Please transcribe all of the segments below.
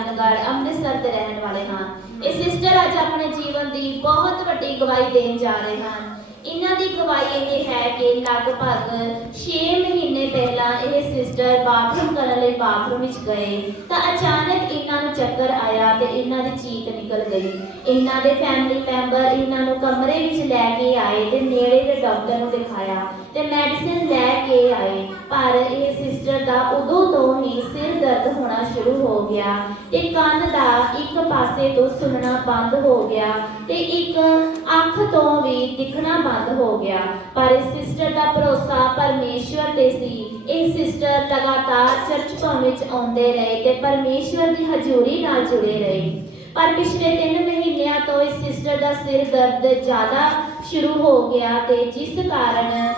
ਚੰਨਗੜ੍ਹ ਅੰਮ੍ਰਿਤਸਰ ਦੇ ਰਹਿਣ ਵਾਲੇ ਹਨ। ਇਹ ਸਿਸਟਰ ਅੱਜ ਆਪਣੇ ਜੀਵਨ ਦੀ ਬਹੁਤ ਵੱਡੀ ਗਵਾਹੀ ਦੇਣ ਜਾ ਰਹੇ ਹਨ। ਇਹਨਾਂ ਦੀ ਗਵਾਹੀ ਇਹ ਹੈ ਕਿ ਲਗਭਗ 6 ਮਹੀਨੇ ਪਹਿਲਾਂ ਇਹ ਸਿਸਟਰ ਬਾਥਰੂਮ ਕਰਨ ਲਈ ਬਾਥਰੂਮ ਵਿੱਚ ਗਏ। ਤਾਂ ਅਚਾਨਕ ਇਹਨਾਂ ਨੂੰ ਚੱਕਰ ਆਇਆ ਤੇ ਇਹਨਾਂ ਦੀ ਚੀਕ ਨਿਕਲ ਗਈ। ਇਹਨਾਂ ਦੇ ਫੈਮਿਲੀ ਮੈਂਬਰ ਇਹਨਾਂ ਨੂੰ ਕਮਰੇ ਵਿੱਚ ਲੈ ਕੇ ਆਏ ਤੇ ਨੇੜੇ ਦੇ ਡਾਕਟਰ ਨੂੰ ਦਿਖਾਇਆ ਤੇ ਮੈਡੀਸਿਨ ਲੈ ਕੇ ਆਏ। ਦਾ ਉਦੋਂ ਤੋਂ ਹੀ ਸਿਰ ਦਰਦ ਹੋਣਾ ਸ਼ੁਰੂ ਹੋ ਗਿਆ ਤੇ ਕੰਨ ਦਾ ਇੱਕ ਪਾਸੇ ਤੋਂ ਸੁਣਨਾ ਬੰਦ ਹੋ ਗਿਆ ਤੇ ਇੱਕ ਅੱਖ ਤੋਂ ਵੀ ਦਿਖਣਾ ਬੰਦ ਹੋ ਗਿਆ। ਪਰ ਇਸ ਸਿਸਟਰ ਦਾ ਭਰੋਸਾ ਪਰਮੇਸ਼ਵਰ ਤੇ ਸੀ। ਇਹ ਸਿਸਟਰ ਲਗਾਤਾਰ ਚਰਚ ਭਵਨ ਵਿੱਚ ਆਉਂਦੇ ਰਹੇ ਤੇ ਪਰਮੇਸ਼ਵਰ ਦੀ ਹਜ਼ੂਰੀ ਨਾਲ ਜੁੜੇ ਰਹੇ। ਪਰ ਪਿਛਲੇ 3 ਮਹੀਨਿਆਂ ਤੋਂ ਇਸ ਸਿਸਟਰ ਦਾ ਸਿਰ ਦਰਦ ਜ਼ਿਆਦਾ ਸ਼ੁਰੂ ਹੋ ਗਿਆ ਤੇ ਜਿਸ ਕਾਰਨ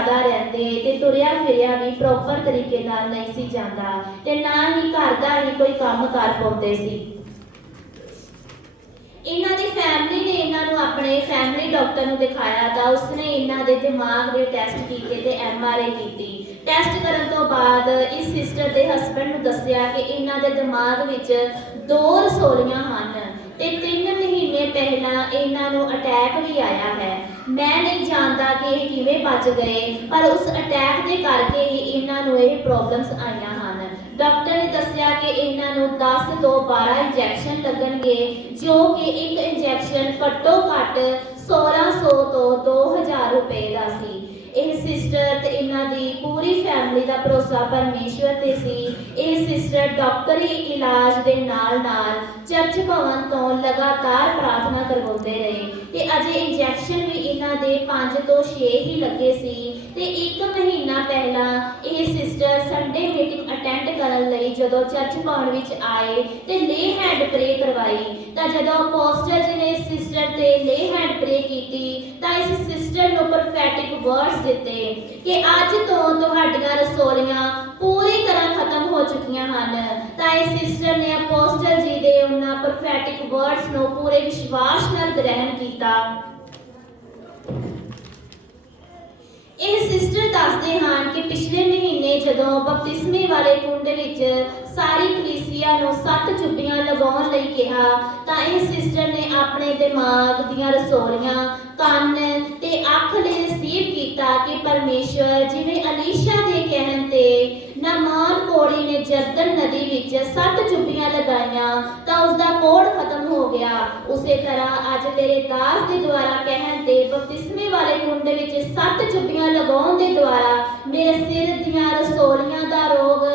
ਜ਼ਿਆਦਾ ਰਹਿੰਦੇ ਤੇ ਤੁਰਿਆ ਫਿਰਿਆ ਵੀ ਪ੍ਰੋਪਰ ਤਰੀਕੇ ਨਾਲ ਨਹੀਂ ਸੀ ਜਾਂਦਾ ਤੇ ਨਾ ਹੀ ਘਰ ਦਾ ਹੀ ਕੋਈ ਕੰਮ ਕਰ ਪਾਉਂਦੇ ਸੀ। ਇਹਨਾਂ ਦੀ ਫੈਮਿਲੀ ਨੇ ਇਹਨਾਂ ਨੂੰ ਆਪਣੇ ਫੈਮਿਲੀ ਡਾਕਟਰ ਨੂੰ ਦਿਖਾਇਆ ਤਾਂ ਉਸਨੇ ਇਹਨਾਂ ਦੇ ਦਿਮਾਗ ਦੇ ਟੈਸਟ ਕੀਤੇ ਤੇ ਐਮਆਰਆਈ ਕੀਤੀ। ਟੈਸਟ ਕਰਨ ਤੋਂ ਬਾਅਦ ਇਸ ਸਿਸਟਰ ਦੇ ਹਸਬੰਡ ਨੂੰ ਦੱਸਿਆ ਕਿ ਇਹਨਾਂ ਦੇ ਦਿਮਾਗ ਵਿੱਚ ਦੋ ਰਸੋਲੀਆਂ ਹਨ ਤੇ 3 ਮਹੀਨੇ ਪਹਿਲਾਂ ਇਹਨਾਂ ਨੂੰ ਅਟੈਕ ਵੀ ਆਇਆ ਹੈ। ਮੈਂ ਨਹੀਂ ਜਾਣਦਾ ਕਿ ਇਹ ਕਿਵੇਂ ਬਚ ਗਏ, ਪਰ ਉਸ ਅਟੈਕ ਦੇ ਕਰਕੇ ਹੀ ਇਹਨਾਂ ਨੂੰ ਇਹ ਪ੍ਰੋਬਲਮਸ ਆਈਆਂ ਹਨ। ਡਾਕਟਰ ਨੇ ਦੱਸਿਆ ਕਿ ਇਹਨਾਂ ਨੂੰ 10 ਤੋਂ 12 ਇੰਜੈਕਸ਼ਨ ਲੱਗਣਗੇ, ਜੋ ਕਿ ਇੱਕ ਇੰਜੈਕਸ਼ਨ ਘੱਟੋ ਘੱਟ 1600 ਤੋਂ 2000 ਰੁਪਏ ਦਾ ਸੀ। ਇਹ ਸਿਸਟਰ ਤੇ ਇਹਨਾਂ ਦੀ ਪੂਰੀ ਫੈਮਿਲੀ ਦਾ ਭਰੋਸਾ ਪਰਮੇਸ਼ਵਰ ਤੇ ਸੀ। ਇਹ ਸਿਸਟਰ ਡਾਕਟਰੀ ਇਲਾਜ ਦੇ ਨਾਲ ਨਾਲ ਚਰਚ ਭਵਨ ਤੋਂ ਲਗਾਤਾਰ ਪ੍ਰਾਰਥਨਾ ਕਰਵਾਉਂਦੇ ਰਹੇ ਤੇ ਅਜੇ ਇੰਜੈਕਸ਼ਨ ਇਹਨਾਂ ਦੇ 5 ਤੋਂ 6 ਹੀ ਲੱਗੇ ਸੀ ਤੇ ਇੱਕ ਮਹੀਨਾ ਪਹਿਲਾਂ ਇਹ ਸਿਸਟਰ ਸੰਡੇ ਮੀਟਿੰਗ ਅਟੈਂਡ ਕਰਨ ਲਈ ਜਦੋਂ ਚਰਚ ਭਵਨ ਵਿੱਚ ਆਏ ਤੇ ਲੇ ਹੈਂਡ ਪ੍ਰੇ ਕਰਵਾਈ, ਤਾਂ ਜਦੋਂ ਅਪੋਸਟਲ ਜੀ ਨੇ ਸਿਸਟਰ ਤੇ ਲੇ ਹੈਂਡ ਪ੍ਰੇ ਕੀਤੀ, ਤਾਂ ਇਸ ਸਿਸਟਰ ਨੂੰ ਪ੍ਰੋਫੈਟਿਕ ਵਰਡਸ ਦਿੱਤੇ ਕਿ ਅੱਜ ਤੋਂ ਤੁਹਾਡੀਆਂ ਰਸੋਲੀਆਂ ਪੂਰੀ ਤਰ੍ਹਾਂ ਖਤਮ ਹੋ ਚੁੱਕੀਆਂ ਹਨ। ਤਾਂ ਇਹ ਸਿਸਟਰ ਨੇ ਅਪੋਸਟਲ ਜੀ ਦੇ ਉਹਨਾਂ ਪ੍ਰੋਫੈਟਿਕ ਵਰਡਸ ਨੂੰ ਪੂਰੇ ਵਿਸ਼ਵਾਸ ਨਾਲ ਗ੍ਰਹਿਣ ਕੀਤਾ। ਸਿਸਟਰ ਦੱਸਦੇ ਹਨ ਕਿ ਪਿਛਲੇ ਮਹੀਨੇ ਜਦੋਂ ਬਪਤਿਸਮੇ ਵਾਲੇ ਕੁੰਡ ਵਿੱਚ ਸਾਰੀ ਕਲੀਸਿਆ ਨੂੰ ਸੱਤ ਚੁੱਪੀਆਂ ਲਗਾਉਣ ਲਈ ਕਿਹਾ, ਤਾਂ ਇਹ ਸਿਸਟਰ ਨੇ ਆਪਣੇ ਦਿਮਾਗ ਦੀਆਂ ਰਸੋਲੀਆਂ, ਕੰਨ ਤੇ ਅੱਖ ਲਈ ਰਿਸੀਵ ਕੀਤਾ ਕਿ ਪਰਮੇਸ਼ਵਰ ਜਿਵੇਂ ਅਲੀਸ਼ਾ ਦੇ ਕਹਿਣ ਤੇ ਨਮਾਨ ਕੋੜੀ ਨੇ ਜਰਦਨ ਨਦੀ ਵਿੱਚ ਸੱਤ ਚੁੱਪੀਆਂ ਲਗਾਈਆਂ, ਤਾਂ ਉਸ ਦਾ ਕੋੜ ਖਤਮ ਹੋ ਗਿਆ। ਉਸੇ ਤਰ੍ਹਾਂ ਅੱਜ ਤੇਰੇ ਦਾਸ ਦੇ ਦੁਆਰਾ ਕਹਿਣ ਤੇ ਬਪਤਿਸਮੇ ਵਾਲੇ ਕੁੰਡ ਵਿੱਚ ਸੱਤ ਚੁੱਪੀਆਂ ਲਗਾਉਣ ਦੇ ਦੁਆਰਾ ਮੇਰੇ ਸਿਰ ਦੀਆਂ ਰਸੋਲੀਆਂ ਦਾ ਰੋਗ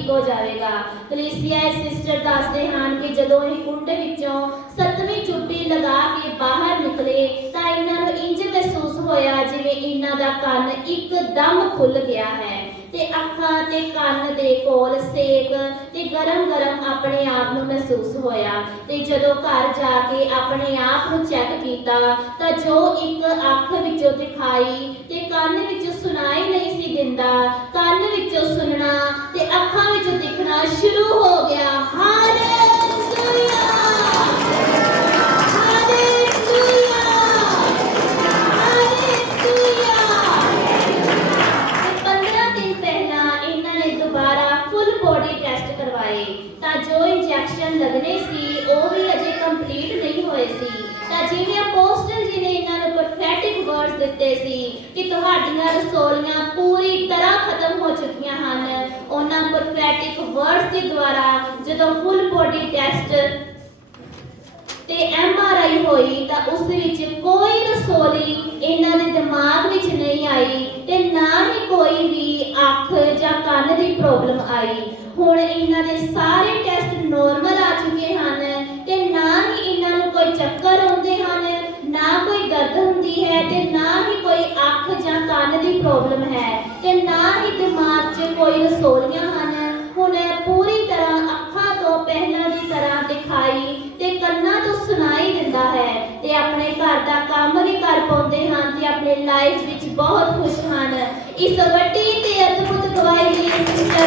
ਠੀਕ ਹੋ ਜਾਵੇਗਾ। ਕਲੀਸਿਆ ਸਿਸਟਰ ਦੱਸਦੇ ਹਨ ਕਿ ਜਦੋਂ ਇਹ ਕੁੰਡ ਵਿੱਚੋਂ ਸੱਤਵੀਂ ਚੁੱਪੀ ਲਗਾ ਕੇ ਬਾਹਰ ਨਿਕਲੇ ਤਾਂ ਇਹਨਾਂ ਨੂੰ ਇੰਜ ਮਹਿਸੂਸ ਹੋਇਆ ਜਿਵੇਂ ਇਹਨਾਂ ਦਾ ਕੰਨ ਇੱਕਦਮ ਖੁੱਲ ਗਿਆ ਹੈ। ਤੇ ਅੱਖਾਂ ਤੇ ਕੰਨ ਦੇ ਕੋਲ ਸੇਕ ਤੇ ਗਰਮ-ਗਰਮ ਆਪਣੇ ਆਪ ਨੂੰ ਮਹਿਸੂਸ ਹੋਇਆ। ਤੇ ਜਦੋਂ ਘਰ ਜਾ ਕੇ ਆਪਣੇ ਆਪ ਨੂੰ ਚੈੱਕ ਕੀਤਾ ਤਾਂ ਜੋ ਇੱਕ ਅੱਖ ਵਿੱਚੋਂ ਦਿਖਾਈ ਤੇ ਕੰਨ ਵਿੱਚੋਂ ਸੁਣਾਈ ਨਹੀਂ ਸੀ ਦਿੰਦਾ ਵਿੱਚੋਂ ਸੁਣਨਾ ਤੇ ਅੱਖਾਂ ਵਿੱਚੋਂ ਦਿਖਣਾ ਸ਼ੁਰੂ ਹੋ ਗਿਆ। ਹਾਲੇਲੂਇਆ। ਹਾਲੇਲੂਇਆ ਹਾਲੇਲੂਇਆ ਤੇ 15 ਦਿਨ ਪਹਿਲਾਂ ਇਹਨਾਂ ਨੇ ਦੁਬਾਰਾ ਫੁੱਲ ਬੋਡੀ ਟੈਸਟ ਕਰਵਾਏ ਤਾਂ ਜੋ ਇੰਜੈਕਸ਼ਨ ਲੱਗਣੇ ਸੀ ਉਹ ਵੀ ਅਜੇ ਕੰਪਲੀਟ ਨਹੀਂ ਹੋਏ ਸੀ ਤਾਂ ਜਿਵੇਂ ਅਪੋਸਟਲ ਜੀ ਨੇ ਇਹਨਾਂ ਨੂੰ ਪ੍ਰੋਫੈਟਿਕ ਵਰਡਸ ਦਿੱਤੇ ਸੀ ਕਿ ਤੁਹਾਡੀਆਂ ਰਸੋਲੀਆਂ ਪੂਰੀ ਤਰ੍ਹਾਂ ਖਤਮ ਹੋ ਚੁੱਕੀਆਂ ਹਨ ਉਹਨਾਂ ਵਰਡਸ ਦੇ ਦੁਆਰਾ ਜਦੋਂ ਫੁੱਲ ਬੋਡੀ ਟੈਸਟ ਤੇ ਐਮ ਆਰ ਆਈ ਹੋਈ ਤਾਂ ਉਸ ਵਿੱਚ ਕੋਈ ਰਸੋਲੀ ਇਹਨਾਂ ਦੇ ਦਿਮਾਗ ਵਿੱਚ ਨਹੀਂ ਆਈ ਤੇ ਨਾ ਹੀ ਕੋਈ ਵੀ ਅੱਖ ਜਾਂ ਕੰਨ ਦੀ ਪ੍ਰੋਬਲਮ ਆਈ। ਹੁਣ ਇਹਨਾਂ ਦੇ ਸਾਰੇ ਟੈਸਟ ਨੋਰਮਲ ਆ ਚੁੱਕੇ ਹਨ ਤੇ ਨਾ ਹੀ ਇਹਨਾਂ ਨੂੰ ਕੋਈ ਚੱਕਰ ਆਉਂਦੇ ਹਨ, ਨਾ ਕੋਈ ਦਰਦ ਹੁੰਦੀ ਹੈ ਤੇ ਨਾ ਹੀ ਕੋਈ ਅੱਖ ਜਾਂ ਕੰਨ ਦੀ ਪ੍ਰੋਬਲਮ ਹੈ ਤੇ ਨਾ ਹੀ ਦਿਮਾਗ 'ਚ ਕੋਈ ਰਸੋਲੀਆਂ ਤੇ ਆਪਣੇ ਘਰ ਦਾ ਕੰਮ ਵੀ ਕਰ ਪਾਉਂਦੇ ਹਨ ਤੇ ਆਪਣੇ ਲਾਈਫ ਵਿੱਚ ਬਹੁਤ ਖੁਸ਼ ਹਨ। ਇਸ ਵੱਡੀ ਤੇ ਅਦਭੁਤ ਗਵਾਹੀ ਲਈ ਸਿਸਟਰ